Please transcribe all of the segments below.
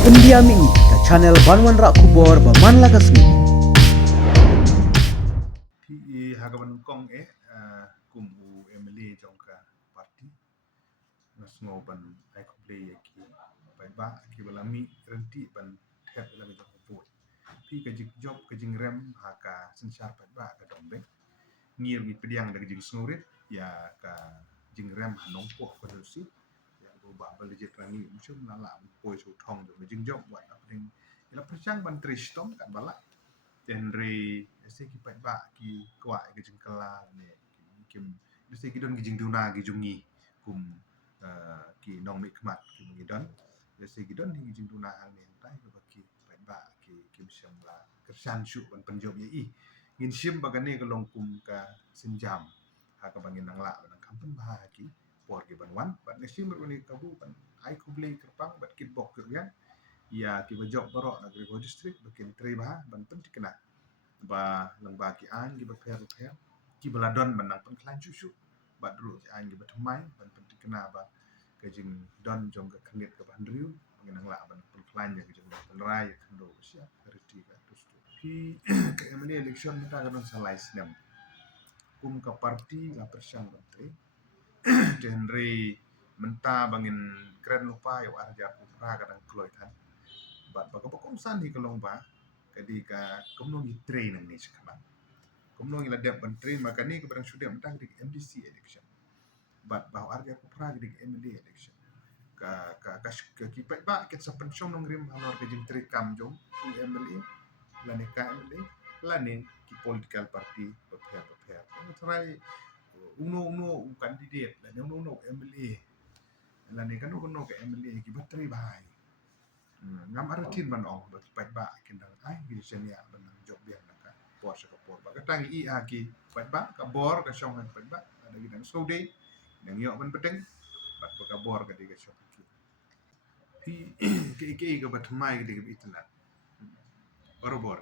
Pendiami ke channel Banwan Rak Kubor Baman Lagasmi. Thì hagaban kong kum u emily jongka party nas ngoban ai komple ki bai ba ki balami renti ban thet lami to put pi ka jik job ka jing rem haka sensar bai ba ka dombe ngir mi pediang daga jing snorit ya ka jing rem hanong po ko dosi ya go ba bali je trani muchum na la poi so thong do jing job wa apning ila perchang ban tristom kan bala genre ese ki pat ba ki kwa ki jing kala ne kim ese ki don ki jing duna ki jungi kum ki nong mi kmat ki ngi don ese ki don ki jing duna hal ne tai ko ki pat ba ki kim syam la kersan shu ban penjob ye i ngin syim bagane ka long kum ka sinjam ha ka bangin nang la ban kampen ba ki por ki ban wan ban ne syim ban ka bu ban ai ku blei kerpang bat kit bok keryan ya ki bajok barok na Grego district bakin triba ban pentik kena ba lang ba ki an ki ba pher ki baladon banang pen klan chuchu ba dru ki an ki ba thamai ban pentik kena ba ka jing don jong ka khnit ka bandriu nang la ban pen klan ya ki jong ban rai khando sia riti ka tus ki ka emani election ta ka non salai snem kum ka parti ka persang bantri genre menta bangin kren lupa yo arja ku pra ka dang kloi than bat ba ka kom san hi ka long ba kadi ka komno ni train ni sekama komno ni ladap ban train maka ni ka barang sudah mentang di MDC election bat ba arja ku pra di MLA election ka kipat ba ket sa pension nong rim halor ka jing tri kam jong MLA lani ka MLA lani ki political party prepare try uno candidate lani uno MLA lani kan uno ka MLA ki batri bai ngam aratin man ong bat pat ba kindang ai gi senia ban job dia naka por sa por ba ka tang i a ki pat ba ka bor ka song han pat ba ada gi dang so day nang yo ban peteng bat ba ka bor ka di ka song ki ki ka bat mai di ka itna bor or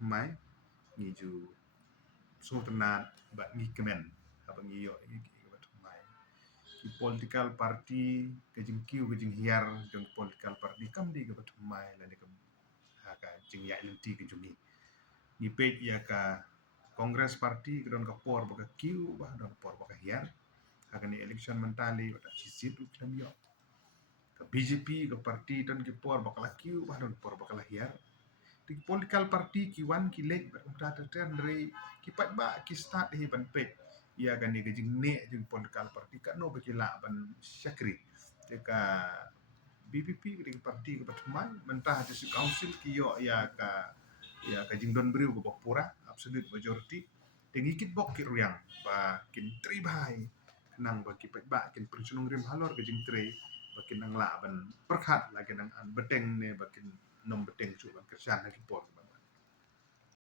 mai ni ju so tana ba ni kemen apa ni yo ki ka bat mai ki political party ke jing kiu ke jing hiar jong political party kam di ka bat mai la ni ka ka jing ya lenti ke jungi ni page ya ka Congress Party kedon ka por baka kiu ba don por baka hiar ka ni election mentali ba chisit u klam yo ka BJP ka party don ki por baka la kiu ba don por baka la hiar di political party ki wan ki lek ba ta ta ten re ki pat ba ki start hi ban page ya kan ni jing ne jing political party ka no ba ki la ban syakri ka BPP ke parti ke patmai mentah di council ki yo ya ka jing don briu ko pura absolute majority tengi kit bok ki ruyang ba kin tri bai nang ba ki pet ba kin pensionong rim halor ke jing tri ba kin nang la ban perkhat la kin nang an beteng ne ba kin nom beteng chu ban kersan ki por